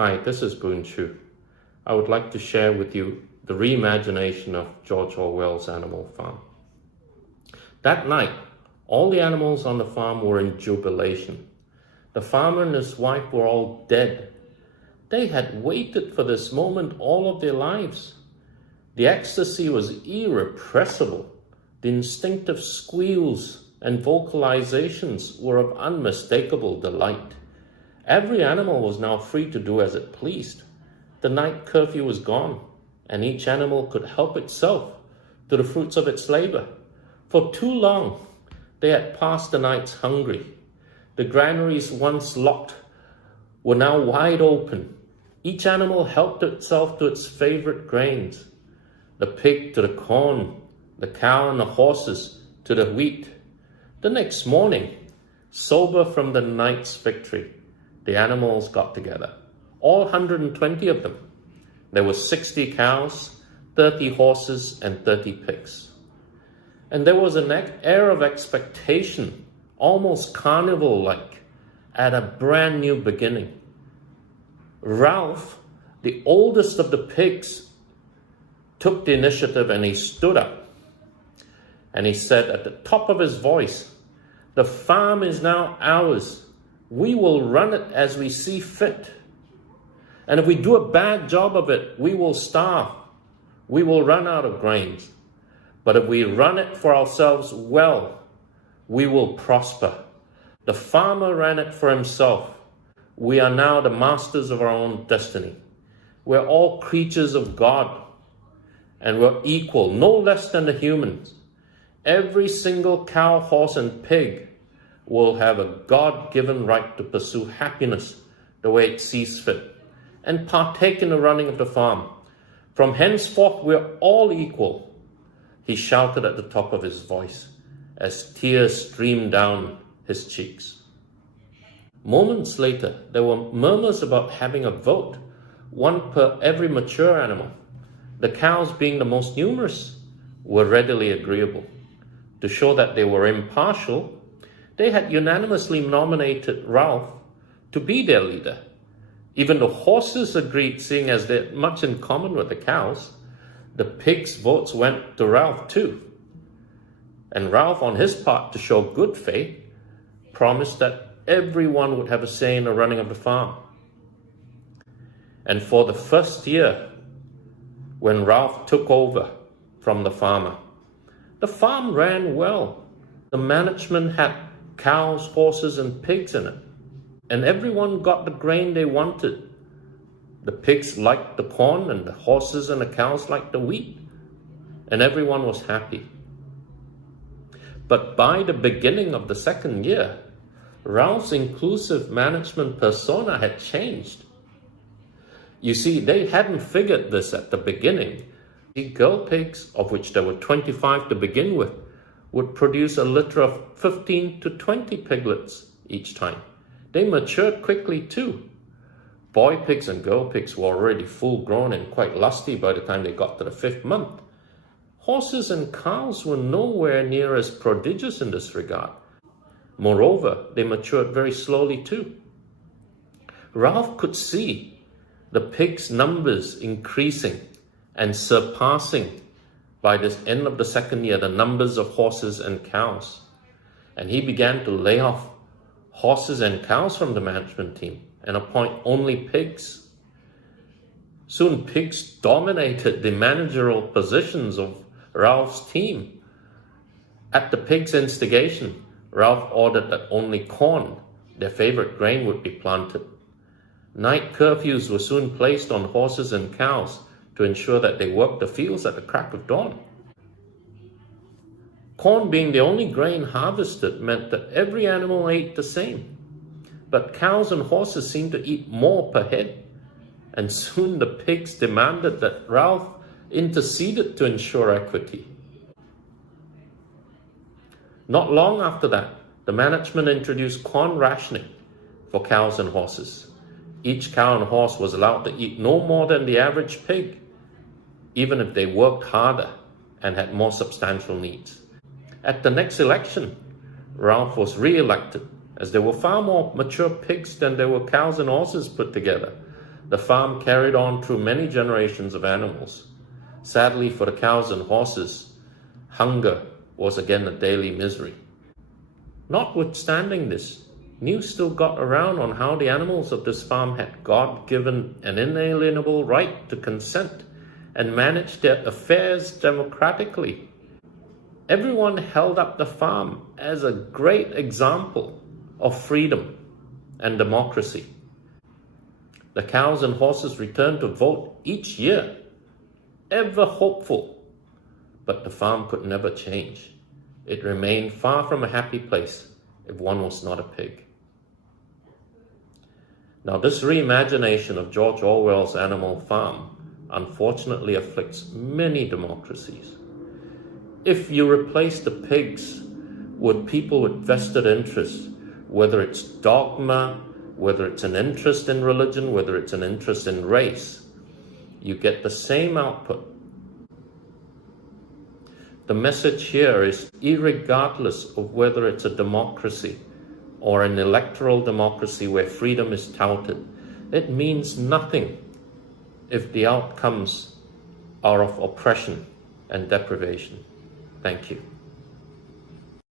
Hi, this is Boon Chu. I would like to share with you the reimagination of George Orwell's Animal Farm. That night, all the animals on the farm were in jubilation. The farmer and his wife were all dead. They had waited for this moment all of their lives. The ecstasy was irrepressible. The instinctive squeals and vocalizations were of unmistakable delight. Every animal was now free to do as it pleased. The night curfew was gone, and each animal could help itself to the fruits of its labor. For too long, they had passed the nights hungry. The granaries once locked were now wide open. Each animal helped itself to its favorite grains. The pig to the corn, the cow and the horses to the wheat. The next morning, sober from the night's victory, the animals got together, all 120 of them. There were 60 cows, 30 horses, and 30 pigs. And there was an air of expectation, almost carnival-like, at a brand new beginning. Ralph, the oldest of the pigs, took the initiative and he stood up. And he said at the top of his voice, "The farm is now ours. We will run it as we see fit. And if we do a bad job of it, we will starve. We will run out of grains. But if we run it for ourselves well, we will prosper." The farmer ran it for himself. We are now the masters of our own destiny. We're all creatures of God, and we're equal, no less than the humans. Every single cow, horse, and pig will have a God-given right to pursue happiness the way it sees fit and partake in the running of the farm. From henceforth, we're all equal, he shouted at the top of his voice as tears streamed down his cheeks. Moments later, there were murmurs about having a vote, one per every mature animal. The cows, being the most numerous, were readily agreeable. To show that they were impartial, they had unanimously nominated Ralph to be their leader. Even the horses agreed, seeing as they had much in common with the cows. The pigs' votes went to Ralph too. And Ralph, on his part, to show good faith, promised that everyone would have a say in the running of the farm. And for the first year, when Ralph took over from the farmer, the farm ran well. The management had cows, horses, and pigs in it, and everyone got the grain they wanted. The pigs liked the corn, and the horses and the cows liked the wheat, and everyone was happy. But by the beginning of the second year, Ralph's inclusive management persona had changed. You see, they hadn't figured this at the beginning. The girl pigs, of which there were 25 to begin with, would produce a litter of 15 to 20 piglets each time. They matured quickly too. Boy pigs and girl pigs were already full grown and quite lusty by the time they got to the 5th month. Horses and cows were nowhere near as prodigious in this regard. Moreover, they matured very slowly too. Ralph could see the pigs' numbers increasing and surpassing, by the end of the second year, the numbers of horses and cows. And he began to lay off horses and cows from the management team and appoint only pigs. Soon pigs dominated the managerial positions of Ralph's team. At the pigs' instigation, Ralph ordered that only corn, their favorite grain, would be planted. Night curfews were soon placed on horses and cows to ensure that they worked the fields at the crack of dawn. Corn, being the only grain harvested, meant that every animal ate the same. But cows and horses seemed to eat more per head, and soon the pigs demanded that Ralph interceded to ensure equity. Not long after that, the management introduced corn rationing for cows and horses. Each cow and horse was allowed to eat no more than the average pig, even if they worked harder and had more substantial needs. At the next election, Ralph was re-elected, as there were far more mature pigs than there were cows and horses put together. The farm carried on through many generations of animals. Sadly for the cows and horses, hunger was again a daily misery. Notwithstanding this, news still got around on how the animals of this farm had God-given an inalienable right to consent and manage their affairs democratically. Everyone held up the farm as a great example of freedom and democracy. The cows and horses returned to vote each year, ever hopeful, but the farm could never change. It remained far from a happy place if one was not a pig. Now, this reimagination of George Orwell's Animal Farm unfortunately afflicts many democracies. If you replace the pigs with people with vested interests, whether it's dogma, whether it's an interest in religion, whether it's an interest in race, you get the same output. The message here is, irregardless of whether it's a democracy or an electoral democracy where freedom is touted, it means nothing if the outcomes are of oppression and deprivation. Thank you.